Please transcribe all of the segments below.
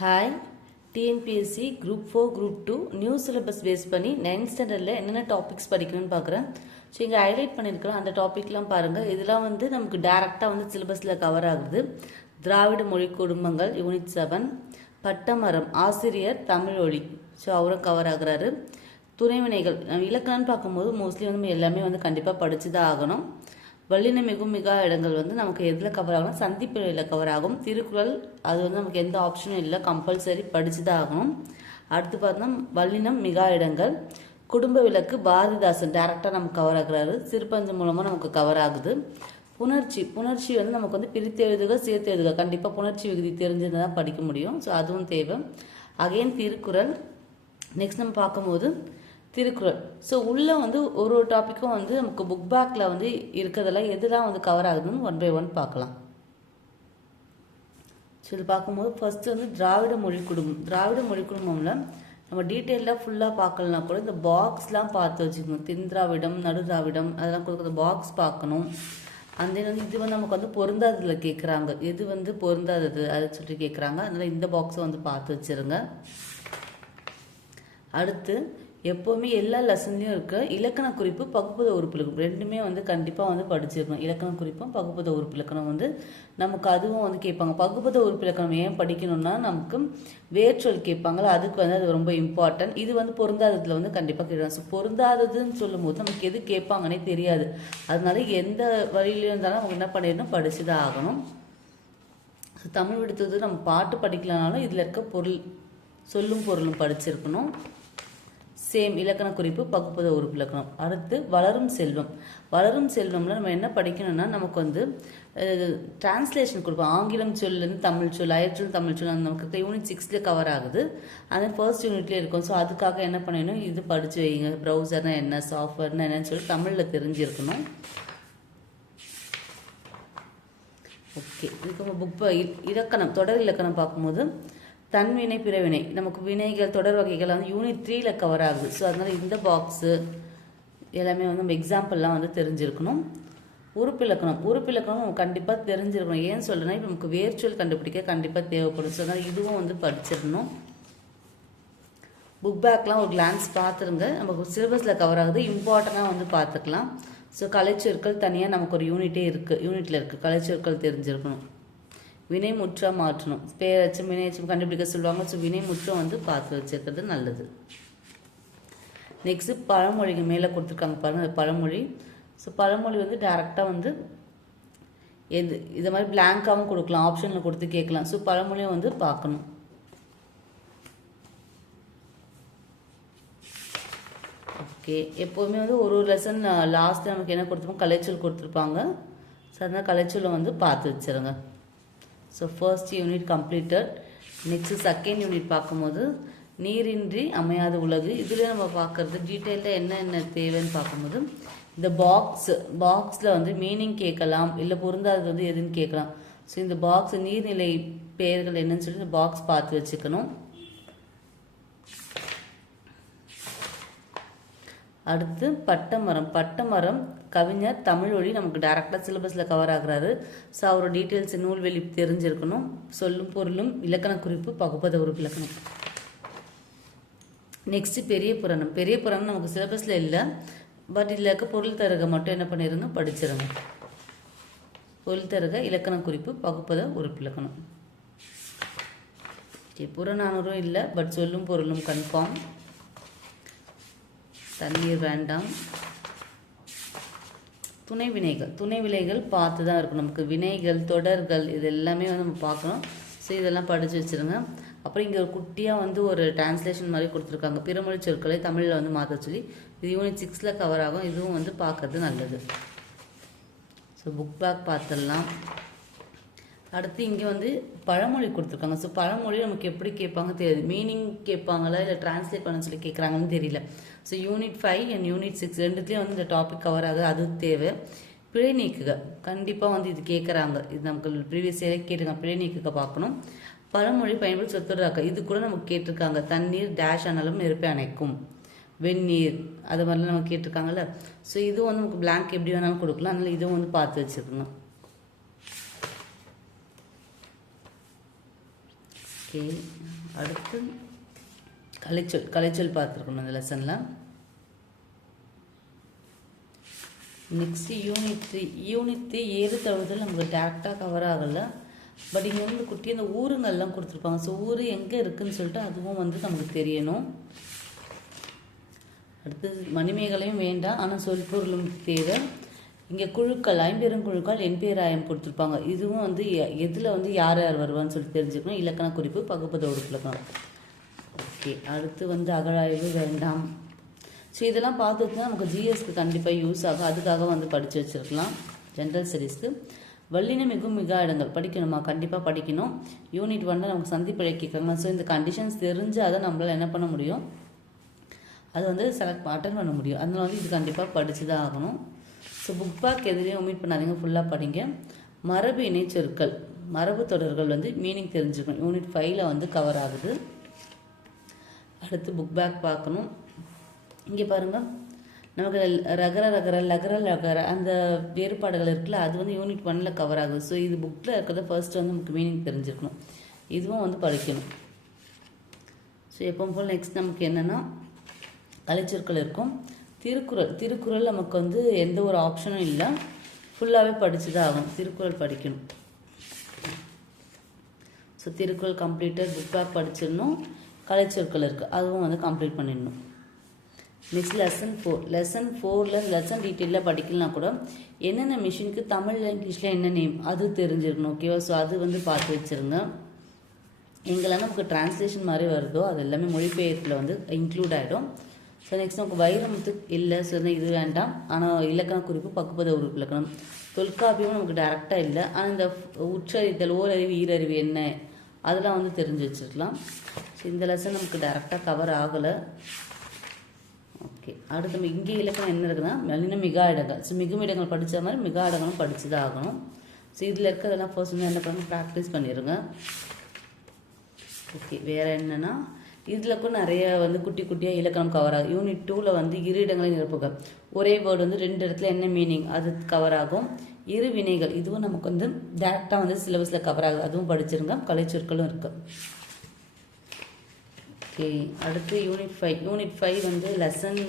Hi TNPSC group four group two new syllabus base பண்ணி ninth ஸ்டாண்டர்டில் என்னென்ன topics படிக்கணும்னு பார்க்குறேன். ஸோ இங்கே ஹைலைட் பண்ணியிருக்கிறோம் அந்த டாபிக்லாம் பாருங்கள் இதெல்லாம் வந்து நமக்கு டேரெக்டாக வந்து சிலபஸில் கவர் ஆகுது. திராவிட மொழி குடும்பங்கள் யூனிட் செவன் பட்டமரம் ஆசிரியர் தமிழ் மொழி ஸோ அவரும் கவர் ஆகுறாரு. துணைவினைகள் இலக்கணம்னு பார்க்கும்போது மோஸ்ட்லி வந்து நம்ம எல்லாமே வந்து கண்டிப்பாக படிச்சு தான் ஆகணும். வல்லின மிகும் மிகா இடங்கள் வந்து நமக்கு எதில் கவர் ஆகணும் சந்திப்பிழையில் கவர் ஆகும். திருக்குறள் அது வந்து நமக்கு எந்த ஆப்ஷனும் இல்லை. கம்பல்சரி படித்து தான் ஆகணும் அடுத்து பார்த்தோம்னா வல்லினம் மிகா இடங்கள். குடும்ப விளக்கு பாரதிதாசன் டேரக்டாக நமக்கு கவர் ஆகுறாரு. சிறுபஞ்சு மூலமாக நமக்கு கவர் ஆகுது. புணர்ச்சி புணர்ச்சி வந்து நமக்கு வந்து பிரித்து எழுதுக சேர்த்து எழுதுக. கண்டிப்பாக புணர்ச்சி விகுதி தெரிஞ்சிருந்தால் தான் படிக்க முடியும். ஸோ அதுவும் தேவை. அகைன் திருக்குறள். நெக்ஸ்ட் நம்ம பார்க்கும்போது திருக்குறள். ஸோ உள்ளே வந்து ஒரு ஒரு டாப்பிக்கும் வந்து நமக்கு புக் பேக்கில் வந்து இருக்கிறதெல்லாம் எதுலாம் வந்து கவர் ஆகுதுன்னு ஒன் பை ஒன் பார்க்கலாம். ஸோ இது பார்க்கும்போது ஃபர்ஸ்ட் வந்து திராவிட மொழி குடும்பம். திராவிட மொழி குடும்பம்ல நம்ம டீட்டெயிலாக ஃபுல்லாக பார்க்கலனா கூட இந்த பாக்ஸ்லாம் பார்த்து வச்சுக்கணும். தென் திராவிடம் நடு திராவிடம் அதெல்லாம் கொடுக்குற பாக்ஸ் பார்க்கணும். அந்த வந்து இது வந்து நமக்கு வந்து பொருந்தாததில் கேட்குறாங்க எது வந்து பொருந்தாதது அதை சொல்லி கேட்குறாங்க அதனால் இந்த பாக்ஸை வந்து பார்த்து வச்சிருங்க. அடுத்து எப்போவுமே எல்லா லெசன்லையும் இருக்க. இலக்கண குறிப்பு பகுப்பத உறுப்பிலக்கணம் ரெண்டுமே வந்து கண்டிப்பாக வந்து படிச்சிருக்கணும். இலக்கண குறிப்பும் பகுப்பத உறுப்பிலக்கணம் வந்து நமக்கு அதுவும் வந்து கேட்பாங்க. பகுப்பத உறுப்பிலக்கணம் ஏன் படிக்கணும்னா நமக்கு வேர்ச்சொல் கேட்பாங்கள அதுக்கு வந்து அது ரொம்ப இம்பார்ட்டன்ட் இது வந்து பொருந்தாததுல வந்து கண்டிப்பாக கேட்கலாம். ஸோ பொருந்தாததுன்னு சொல்லும்போது நமக்கு எது கேட்பாங்கன்னே தெரியாது. அதனால எந்த வழியிலையும் இருந்தாலும் நமக்கு என்ன பண்ணிடணும்? படிச்சு தான் ஆகணும் தமிழ் விடுத்தது நம்ம பாட்டு படிக்கலனாலும் இதில் இருக்க பொருள் சொல்லும் பொருளும் படிச்சிருக்கணும். சேம் இலக்கண குறிப்பு பகுப்பத உறுப்பு இலக்கணம். அடுத்து வளரும் செல்வம். வளரும் செல்வம்ல நம்ம என்ன படிக்கணும்னா நமக்கு வந்து டிரான்ஸ்லேஷன் கொடுப்போம். ஆங்கிலம் சொல்லேருந்து தமிழ் சொல் அயற்சொல் தமிழ் சொல் அந்த நமக்கு யூனிட் சிக்ஸில் கவர் ஆகுது. அது ஃபர்ஸ்ட் யூனிட்லேயே இருக்கும். ஸோ அதுக்காக என்ன பண்ணணும்? இது படித்து வைங்க. ப்ரௌசர்னா என்ன சாஃப்ட்வேர்னா என்னன்னு சொல்லி தமிழில் தெரிஞ்சிருக்கணும். ஓகே இதுக்கு புக் இலக்கணம் தொடர் இலக்கணம் பார்க்கும்போது தன்வினை பிறவினை. நமக்கு வினைகள் தொடர் வகைகள் வந்து யூனிட் த்ரீல கவர் ஆகுது. ஸோ அதனால இந்த பாக்ஸு எல்லாமே வந்து நம்ம எக்ஸாம்பிள்லாம் வந்து தெரிஞ்சிருக்கணும். உறுப்பிலக்கணம். உறுப்பிலக்கணம் நம்ம கண்டிப்பாக தெரிஞ்சிருக்கணும். ஏன் சொல்லுன்னா இப்போ நமக்கு வேர்ச்சொல் கண்டுபிடிக்க கண்டிப்பாக தேவைப்படும். ஸோ அதனால் இதுவும் வந்து படிச்சிடணும். புக் பேக்லாம் ஒரு கிளான்ஸ் பார்த்துருங்க. நமக்கு சிலபஸில் கவர் ஆகுது. இம்பார்ட்டண்ட்டாக வந்து பார்த்துக்கலாம். ஸோ கலைச்சொற்கள் தனியாக நமக்கு ஒரு யூனிட்டே இருக்குது யூனிட்டில் இருக்குது கலைச்சொற்கள் தெரிஞ்சிருக்கணும். வினைமுற்றாக மாற்றணும். பேரச்சம் வினையச்சம் கண்டுபிடிக்க சொல்லுவாங்க. ஸோ வினைமுற்றம் வந்து பார்த்து வச்சிருக்கிறது நல்லது. நெக்ஸ்ட்டு பழமொழிக்கு மேலே கொடுத்துருக்காங்க பாருங்கள் பழமொழி. ஸோ பழமொழி வந்து டேரெக்டாக வந்து எது இது மாதிரி பிளாங்காகவும் கொடுக்கலாம். ஆப்ஷனில் கொடுத்து கேட்கலாம். ஸோ பழமொழியை வந்து பார்க்கணும். ஓகே எப்போவுமே வந்து ஒரு ஒரு லெசன் லாஸ்ட்டு நமக்கு என்ன கொடுத்துருப்போம்? கலைச்சொல் கொடுத்துருப்பாங்க. ஸோ அதனால் கலைச்சொல்லை வந்து பார்த்து வச்சுருங்க. So first unit completed next second unit பார்க்கும்போது நீரின்றி அமையாத உலகு. இதில் நம்ம பார்க்குறது டீட்டெயிலில் என்னென்ன தேவைன்னு பார்க்கும்போது இந்த பாக்ஸ் பாக்ஸில் வந்து மீனிங் கேட்கலாம் இல்லை பொருந்தாதது வந்து எதுன்னு கேட்கலாம். ஸோ இந்த பாக்ஸ் நீர்நிலை பெயர்கள் என்னன்னு சொல்லி இந்த பாக்ஸ் பார்த்து வச்சுக்கணும். அடுத்து பட்டமரம் பட்டமரம் கவிஞர் தமிழ் மொழி நமக்கு டேரெக்டாக சிலபஸில் கவர் ஆகுறாரு. ஸோ அவரோட டீட்டெயில்ஸ் நூல்வெளி தெரிஞ்சிருக்கணும். சொல்லும் பொருளும் இலக்கண குறிப்பு பகுப்பத உறுப்பு இலக்கணம். நெக்ஸ்ட்டு பெரிய புராணம். பெரிய புராணம் நமக்கு சிலபஸில் இல்லை. பட் இதில் இருக்க பொருள் தருக மட்டும் என்ன பண்ணிடுங்க படிச்சிருங்க. பொருள் தருக இலக்கண குறிப்பு பகுப்பத உறுப்பு இலக்கணம். ஓகே புறநானூறும் இல்லை பட் சொல்லும் பொருளும் கன்ஃபார்ம் தண்ணீர் வேண்டாம். துணை வினைகள் துணை வினைகள் பார்த்து தான் இருக்கும் நமக்கு வினைகள் தொடர்கள் இது எல்லாமே வந்து நம்ம பார்க்கணும். ஸோ இதெல்லாம் படித்து வச்சுருங்க. அப்புறம் இங்கே ஒரு குட்டியாக வந்து ஒரு டிரான்ஸ்லேஷன் மாதிரி கொடுத்துருக்காங்க. பிறமொழி சொற்களை தமிழில் வந்து மாற்ற சொல்லி இது யூனிட் சிக்ஸில் கவர் ஆகும். இதுவும் வந்து பார்க்கறது நல்லது. ஸோ புக் பேக் பார்த்துடலாம். அடுத்து இங்கே வந்து பழமொழி கொடுத்துருக்காங்க. ஸோ பழமொழி நமக்கு எப்படி கேட்பாங்க தெரியாது. மீனிங் கேட்பாங்களா? இல்லை டிரான்ஸ்லேட் பண்ண சொல்லி கேட்குறாங்கன்னு தெரியல. So unit five and unit six ரெண்டுத்துலேயும் வந்து இந்த டாபிக் கவர் ஆகுது. அது தேவை. பிழை நீக்குக. கண்டிப்பாக வந்து இது கேட்குறாங்க இது நமக்கு ப்ரீவியஸ் இயரே கேட்டிருக்காங்க. பிழை நீக்குக பார்க்கணும். பழமொழி பயன்படுத்தி சொத்துறாக்க இது கூட நமக்கு கேட்டிருக்காங்க. தண்ணீர் டேஷ் ஆனாலும் நெருப்பை அணைக்கும். வெந்நீர் அது மாதிரிலாம் நமக்கு கேட்டிருக்காங்கல்ல. ஸோ இதுவும் வந்து நமக்கு பிளாங்க் எப்படி வேணாலும் கொடுக்கலாம். அதனால் இதுவும் வந்து பார்த்து வச்சுருக்கணும். ஓகே அடுத்து கலைச்சொல் கலைச்சொல் பார்த்துருக்கணும் அந்த லெசன்லாம் next unit three unit three ஏறு தழுவுதல் நமக்கு டேரெக்டாக கவர் ஆகலை. பட் இங்கே வந்து குட்டி அந்த ஊருங்கள்லாம் கொடுத்துருப்பாங்க. ஸோ ஊர் எங்கே இருக்குதுன்னு சொல்லிட்டு அதுவும் வந்து நமக்கு தெரியணும். அடுத்து மணிமேகலையும் வேண்டாம். ஆனால் சொல்பொருளும் தேவை. இங்கே குழுக்கள் ஐம்பெருங்குழுக்கள் என்பேராயம் கொடுத்துருப்பாங்க. இதுவும் வந்து எதில் வந்து யார் யார் வருவான்னு சொல்லி தெரிஞ்சுக்கணும். இலக்கண குறிப்பு பகுப்பதோடு இலக்கணம் ஓகே அடுத்து வந்து அகழாய்வு வேண்டாம். ஸோ இதெல்லாம் பார்த்துட்டு நமக்கு ஜிஎஸ்க்கு கண்டிப்பாக யூஸ் ஆகும். அதுக்காக வந்து படித்து வச்சுருக்கலாம். ஜென்ரல் ஸ்டடீஸ்க்கு வல்லின மிகும் மிக இடங்கள். படிக்கணுமா? கண்டிப்பாக படிக்கணும். யூனிட் ஒன்னில் நமக்கு சந்திப்பிழை கேட்குறாங்க ஸோ இந்த கண்டிஷன்ஸ் தெரிஞ்சால் தான் நம்மளால் என்ன பண்ண முடியும்? அது வந்து செலக்ட் அட்டன் பண்ண முடியும். அதனால வந்து இது கண்டிப்பாக படித்து தான் ஆகணும். ஸோ புக் பேக் எதுலேயும் ஒமிட் பண்ணாதீங்க. ஃபுல்லாக படிங்க. மரபு இணைச்சொற்கள். மரபு தொடர்கள் வந்து மீனிங் தெரிஞ்சுக்கணும். யூனிட் ஃபைவ்ல வந்து கவர் ஆகுது. அடுத்து புக் பேக் பார்க்கணும். இங்கே பாருங்கள் நமக்கு ரகர ரகர லகர லகர அந்த வேறுபாடுகள் இருக்குல்ல அது வந்து யூனிட் ஒன்னில் கவர் ஆகுது. ஸோ இது புக்கில் இருக்கிறத ஃபர்ஸ்ட் வந்து நமக்கு மீனிங் தெரிஞ்சிருக்கணும். இதுவும் வந்து படிக்கணும். ஸோ எப்போ போல் நெக்ஸ்ட் நமக்கு என்னென்னா கலைச்சொற்கள் இருக்கும். திருக்குறள் திருக்குறள் நமக்கு வந்து எந்த ஒரு ஆப்ஷனும் இல்லை. ஃபுல்லாகவே படித்து தான் ஆகும் திருக்குறள் படிக்கணும். ஸோ திருக்குறள் கம்ப்ளீட்டட் புக் பேக் படிச்சிடணும். கலைச்சொற்கள் இருக்குது அதுவும் வந்து கம்ப்ளீட் பண்ணிடணும். நெக்ஸ்ட் லெசன் ஃபோர் லெசன் ஃபோரில் லெசன் டீட்டெயிலில் படிக்கலாம் கூட என்னென்ன மிஷினுக்கு தமிழில் இங்கிலீஷில் என்ன நேம் அது தெரிஞ்சிருக்கணும் ஓகேவா ஸோ அது வந்து பார்த்து வச்சுருங்க. எங்கெல்லாம் நமக்கு டிரான்ஸ்லேஷன் மாதிரி வருதோ அது எல்லாமே மொழிபெயர்ப்பில் வந்து இன்க்ளூட் ஆகிடும் ஸோ நெக்ஸ்ட் நமக்கு வைரமுத்து இல்லை ஸோ இது வேண்டாம். ஆனால் இலக்கண குறிப்பு பக்குப்பத உறுப்பு இலக்கணம். தொல்காப்பியமும் நமக்கு டேரெக்டாக இல்லை. ஆனால் இந்த உச்சரித்தல் ஓரறிவு ஈரறிவு என்ன? அதெல்லாம் வந்து தெரிஞ்சு வச்சுருக்கலாம். ஸோ இந்த லெசன் நமக்கு டேரெக்டாக கவர் ஆகலை. ஓகே அடுத்து நம்ம இங்கே இலக்கணம் என்ன இருக்குன்னா மெலின மிகா இடங்கள். ஸோ மிகும் இடங்கள் படித்த மாதிரி மிகா இடங்களும் படித்து தான் ஆகணும் ஸோ இதில் இருக்கிறதெல்லாம் ஃபர்ஸ்ட் வந்து என்ன பண்ணணும் ப்ராக்டிஸ் பண்ணிடுங்க ஓகே வேறு என்னென்னா இதில் கூட நிறைய வந்து குட்டி குட்டியாக இலக்கணம் கவர் ஆகும். யூனிட் டூவில் வந்து இரு இடங்களையும் நிரப்புங்க. ஒரே வேர்டு வந்து ரெண்டு இடத்துல என்ன மீனிங் அது கவர் ஆகும். இரு வினைகள். இதுவும் நமக்கு வந்து டேரெக்டாக வந்து சிலபஸில் கவர் ஆகுது. அதுவும் படிச்சிருங்க கலைச்சொற்களும் இருக்குது ஓகே அடுத்து யூனிட் ஃபைவ் யூனிட் ஃபைவ் வந்து லெசன்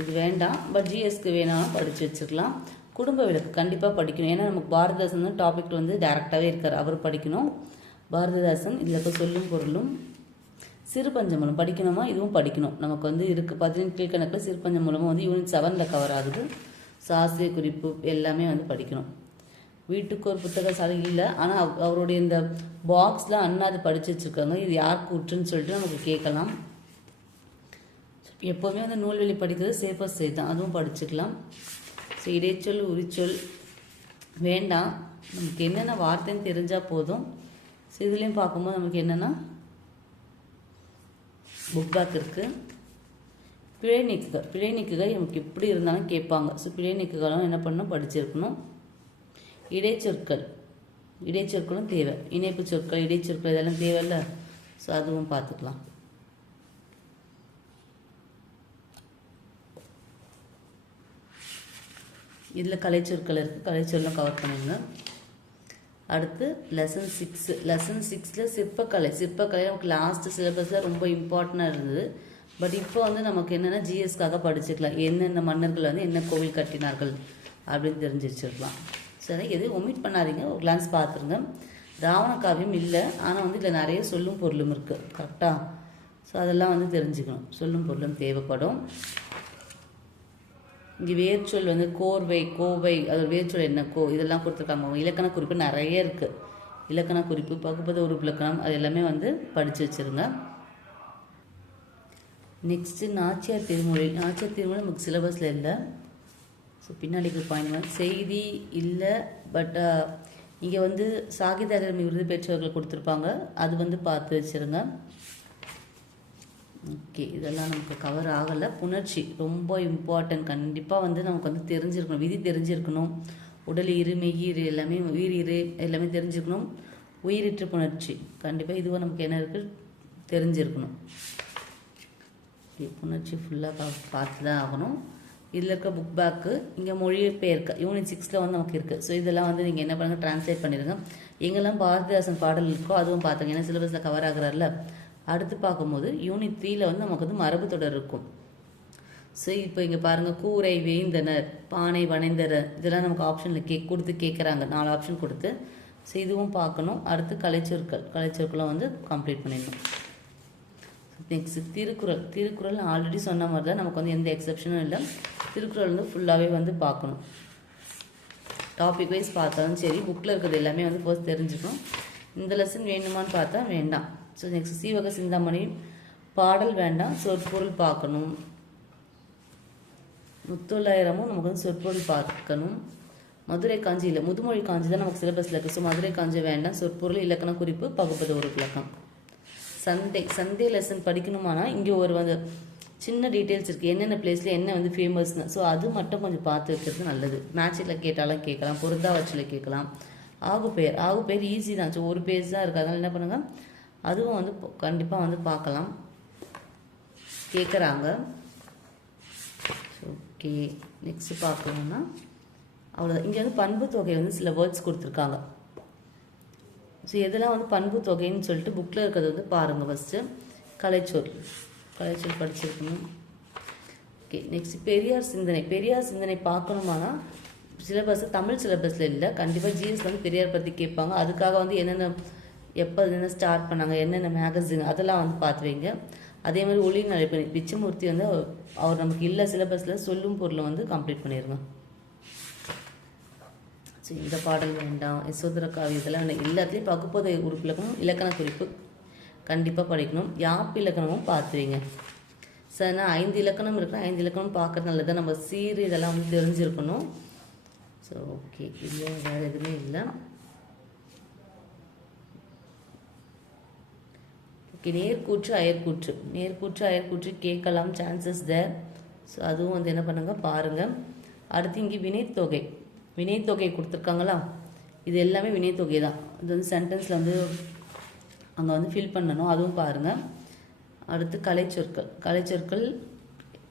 இது வேண்டாம். பட் ஜிஎஸ்க்கு வேணாலும் படித்து வச்சுக்கலாம் குடும்ப விளக்கு கண்டிப்பாக படிக்கணும். ஏன்னா நமக்கு பாரதிதாசன் தான் டாபிக் வந்து டேரெக்டாகவே இருக்கார். அவர் படிக்கணும். பாரதிதாசன் இதில் இப்போ சொல்லும் பொருளும் சிறு பஞ்சமூலம் படிக்கணுமா? இதுவும் படிக்கணும். நமக்கு வந்து இருக்குது பதினெட்டு கணக்கில் சிறு பஞ்சமூலமும் வந்து யூனிட் செவனில் கவர் ஆகுது. சாஸ்திரிய குறிப்பு எல்லாமே வந்து படிக்கணும். வீட்டுக்கு ஒரு புத்தக சலுகை இல்லை. ஆனால் அவ- அவருடைய இந்த பாக்ஸில் அண்ணா அது படித்து வச்சுருக்காங்க. இது யார் கூற்றுன்னு சொல்லிட்டு நமக்கு கேட்கலாம். எப்போவுமே வந்து நூல்வெளி படிக்கிறது சேஃபஸ்ட் சைட் தான். அதுவும் படிச்சுக்கலாம். ஸோ இடைச்சொல் உரிச்சொல். வேண்டாம். நமக்கு என்னென்ன வார்த்தைன்னு தெரிஞ்சால் போதும். ஸோ இதுலேயும் பார்க்கும்போது நமக்கு என்னென்னா புக் பேக் இருக்குது பிழை நீக்குகள் பிழை நீக்குகள் நமக்கு எப்படி இருந்தாலும் கேட்பாங்க. ஸோ பிழை நீக்குகளும் என்ன பண்ணணும்? படிச்சிருக்கணும். இடைச்சொற்கள். இடைச்சொற்களும் தேவை. இணைப்பு சொற்கள் இடைச்சொற்கள் இதெல்லாம் தேவையில்ல. ஸோ அதுவும் பார்த்துக்கலாம். இதில் கலைச்சொற்கள் இருக்குது கலைச்சொல்லாம் கவர் பண்ணிடுங்க. அடுத்து லெசன் சிக்ஸ் லெசன் சிக்ஸில் சிற்பக்கலை. சிற்பக்கலை நமக்கு லாஸ்ட் சிலபஸில் ரொம்ப இம்பார்ட்டண்ட்டாக இருந்தது. பட் இப்போ வந்து நமக்கு என்னென்னா ஜிஎஸ்க்காக படிச்சுக்கலாம். என்னென்ன மன்னர்கள் வந்து என்ன கோவில் கட்டினார்கள் அப்படின்னு தெரிஞ்சு வச்சிருக்கலாம் சரி எதுவும் ஒமிட் பண்ணாதீங்க. ஒரு கிளான்ஸ் பார்த்துருங்க. ராவண காவியம் இல்லை. ஆனால் வந்து இதில் நிறைய சொல்லும் பொருளும் இருக்குது கரெக்டாக ஸோ அதெல்லாம் வந்து தெரிஞ்சுக்கணும். சொல்லும் பொருளும் தேவைப்படும். இங்கே வேர்ச்சொல் வந்து கோர்வை கோவை. அது வேர்ச்சொல் என்ன? கோ இதெல்லாம் கொடுத்துருக்காங்க. இலக்கண குறிப்பு நிறைய இருக்குது இலக்கண குறிப்பு பகுப்பத உறுப்பு இலக்கணம் அது எல்லாமே வந்து படித்து வச்சுருங்க. நெக்ஸ்ட்டு நாச்சியார் திருமொழி. நாச்சியார் திருமொழி நமக்கு சிலபஸில் இல்லை. ஸோ பின்னாடி பாயிண்ட் வந்து செய்தி இல்லை பட் uh, இங்கே வந்து சாகித்ய அகாடமி விருது பெற்றவர்கள் கொடுத்துருப்பாங்க. அது வந்து பார்த்து வச்சுருங்க. ஓகே இதெல்லாம் நமக்கு கவர் ஆகலை. புணர்ச்சி ரொம்ப இம்பார்ட்டன்ட் கண்டிப்பாக வந்து நமக்கு வந்து தெரிஞ்சிருக்கணும். விதி தெரிஞ்சிருக்கணும். உடல் இரு மெய்யிரு எல்லாமே உயிர் இரு எல்லாமே தெரிஞ்சுக்கணும் உயிரிற்று புணர்ச்சி. கண்டிப்பாக இதுவும் நமக்கு என்ன இருக்குது தெரிஞ்சிருக்கணும். புணர்ச்சி ஃபுல்லாக பார்த்து தான் ஆகணும். இதில் இருக்க புக் பேக்கு இங்கே மொழிபெயர்க்க யூனிட் சிக்ஸில் வந்து நமக்கு இருக்குது ஸோ இதெல்லாம் வந்து நீங்கள் என்ன பண்ணுங்கள் ட்ரான்ஸ்லேட் பண்ணிடுங்க. எங்கெல்லாம் பாரதிதாசன் பாடல் இருக்கோ அதுவும் பார்த்துங்க ஏன்னா சிலபஸில் கவர் ஆகுறாருல. அடுத்து பார்க்கும்போது யூனிட் த்ரீயில் வந்து நமக்கு வந்து மரபு தொடர் இருக்கும். ஸோ இப்போ இங்கே பாருங்கள் கூரை வேந்தனர் பானை வனைந்தனர் இதெல்லாம் நமக்கு ஆப்ஷனில் கே கொடுத்து கேட்குறாங்க நாலு ஆப்ஷன் கொடுத்து. ஸோ இதுவும் பார்க்கணும். அடுத்து கலைச்சொற்கள். கலைச்சொற்களை வந்து கம்ப்ளீட் பண்ணிடணும். நெக்ஸ்ட் திருக்குறள் திருக்குறள் ஆல்ரெடி சொன்ன மாதிரி தான் நமக்கு வந்து எந்த எக்ஸப்ஷனும் இல்லை. திருக்குறள் வந்து ஃபுல்லாகவே வந்து பார்க்கணும். டாபிக் வைஸ் பார்த்தாலும் சரி புக்கில் இருக்கிறது எல்லாமே வந்து ஃபர்ஸ்ட் தெரிஞ்சுக்கணும். இந்த லெசன் வேணுமான்னு பார்த்தா வேண்டாம். ஸோ நெக்ஸ்ட் சீவக சிந்தாமணி பாடல் வேண்டாம் சொற்பொருள் பார்க்கணும். முத்தொள்ளாயிரமும் நமக்கு வந்து சொற்பொருள் பார்க்கணும். மதுரை காஞ்சி இல்லை முதுமொழி காஞ்சி தான் நமக்கு சிலபஸில் இருக்குது ஸோ மதுரை காஞ்சி வேண்டாம் சொற்பொருள் இலக்கண குறிப்பு பகுப்பது ஒரு விளக்கம் சண்டே சண்டே லெசன் படிக்கணுமானா இங்கே ஒரு வந்து சின்ன டீட்டெயில்ஸ் இருக்குது என்னென்ன பிளேஸில் என்ன வந்து ஃபேமஸ்னு ஸோ அது மட்டும் கொஞ்சம் பார்த்து வைக்கிறது நல்லது. மேட்சில் கேட்டாலும் கேட்கலாம். பொருந்தா வச்சில் கேட்கலாம். ஆகு பெயர் ஆகு பெயர் ஈஸி தான். ஸோ ஒரு பேஜ் தான் இருக்குது அதனால் என்ன பண்ணுங்கள் அதுவும் வந்து கண்டிப்பாக வந்து பார்க்கலாம். கேட்குறாங்க ஓகே நெக்ஸ்ட் பார்க்கணுன்னா அவ்வளோதான் இங்கே வந்து பண்பு தொகை வந்து சில வேர்ட்ஸ் கொடுத்துருக்காங்க. ஸோ எதெல்லாம் வந்து பண்பு தொகைன்னு சொல்லிட்டு புக்கில் இருக்கிறது வந்து பாருங்கள் ஃபஸ்ட்டு கலைச்சொல். கலைச்சொல் படிச்சிருக்கணும். ஓகே நெக்ஸ்ட் பெரியார் சிந்தனை. பெரியார் சிந்தனை பார்க்கணுமானா சிலபஸ் தமிழ் சிலபஸில் இல்லை. கண்டிப்பாக ஜிஎஸ் வந்து பெரியார் பற்றி கேட்பாங்க. அதுக்காக வந்து என்னென்ன எப்போ என்ன ஸ்டார்ட் பண்ணாங்க என்னென்ன மேகசின் அதெல்லாம் வந்து பார்த்து வைங்க. அதே மாதிரி ஒளி நடைபெறி பிச்சமூர்த்தி வந்து அவர் நமக்கு இல்லை சிலபஸில் சொல்லும் பொருளை வந்து கம்ப்ளீட் பண்ணிடுங்க ஸோ இந்த பாடல் வேண்டாம் யசோதர காவி இதெல்லாம் வேண்டாம். எல்லாத்துலேயும் பகுப்பதை உறுப்பு இலக்கணம் இலக்கண குறிப்பு கண்டிப்பாக படிக்கணும். யாப் இலக்கணமும் பார்த்துவீங்க. சார் நான் ஐந்து இலக்கணம் இருக்குன்னா ஐந்து இலக்கணம் பார்க்கறதுனால நல்லது. நம்ம சீர் இதெல்லாம் வந்து தெரிஞ்சிருக்கணும். So okay. இல்லை வேறு எதுவுமே இல்லை. ஓகே நேர்கூற்று அயற்கூற்று. நேர்கூற்று அயற்கூற்று கேட்கலாம். சான்சஸ் தேர் ஸோ அதுவும் வந்து என்ன பண்ணுங்கள் பாருங்கள் அடுத்து இங்கே வினைத்தொகை. வினைத்தொகை கொடுத்துருக்காங்களா? இது எல்லாமே வினைத்தொகை தான் இது வந்து சென்டென்ஸில் வந்து அங்கே வந்து ஃபில் பண்ணணும். அதுவும் பாருங்கள் அடுத்து கலைச்சொற்கள். கலைச்சொற்கள்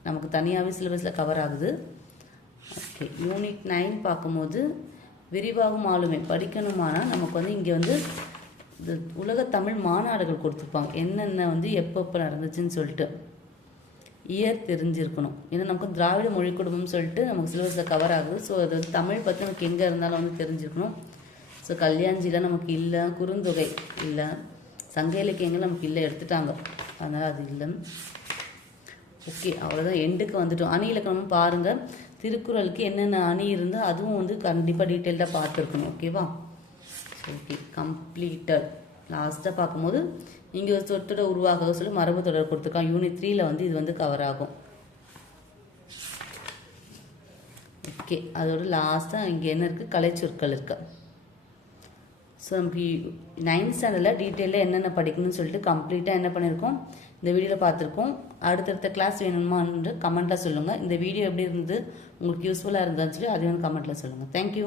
நமக்கு தனியாகவே சிலபஸில் கவர் ஆகுது. ஓகே யூனிட் நைன் பார்க்கும்போது விரிவாகும் ஆளுமை. படிக்கணுமானால் நமக்கு வந்து இங்கே வந்து இந்த உலக தமிழ் மாநாடுகள் கொடுத்துருப்பாங்க. என்னென்ன வந்து எப்பப்போ நடந்துச்சுன்னு சொல்லிட்டு. இயர் தெரிஞ்சிருக்கணும். ஏன்னா நமக்கு திராவிட மொழி குடும்பம்னு சொல்லிட்டு நமக்கு சிலபஸில் கவர் ஆகுது. ஸோ அது வந்து தமிழ் பற்றி நமக்கு எங்கே இருந்தாலும் வந்து தெரிஞ்சிருக்கணும். ஸோ கல்யாஞ்சிலாம் நமக்கு இல்லை குறுந்தொகை இல்லை சங்க இலக்கியங்கள் நமக்கு இல்லை எடுத்துட்டாங்க. அதனால் அது இல்லை. ஓகே அவ்வளோதான் எண்டுக்கு வந்துட்டோம். அணி இலக்கணமும் பாருங்கள் திருக்குறளுக்கு என்னென்ன அணி இருந்தால் அதுவும் வந்து கண்டிப்பாக டீட்டெயில்டாக பார்த்துருக்கணும். ஓகேவா ஓகே கம்ப்ளீட்டட் லாஸ்ட்டாக பார்க்கும்போது இங்கே ஒரு சொற்றொடர் உருவாக சொல்லி மரபு தொடர் கொடுத்துருக்கான். யூனிட் த்ரீயில் வந்து இது வந்து கவர் ஆகும். ஓகே அதோட லாஸ்ட்டாக இங்கே என்ன இருக்குது கலைச்சொற்கள் இருக்கு. ஸோ நமக்கு நைன்த் ஸ்டாண்டர்டில் டீட்டெயிலில் என்னென்ன படிக்கணும்னு சொல்லிட்டு கம்ப்ளீட்டாக என்ன பண்ணியிருக்கோம் இந்த வீடியோவில் பார்த்துருக்கோம். அடுத்தடுத்த கிளாஸ் வேணுமான்னு கமெண்ட்டில் சொல்லுங்கள் இந்த வீடியோ எப்படி இருந்தது? உங்களுக்கு யூஸ்ஃபுல்லாக இருந்தான்னு சொல்லி அதையும் கமெண்ட்டில் சொல்லுங்கள் தேங்க்யூ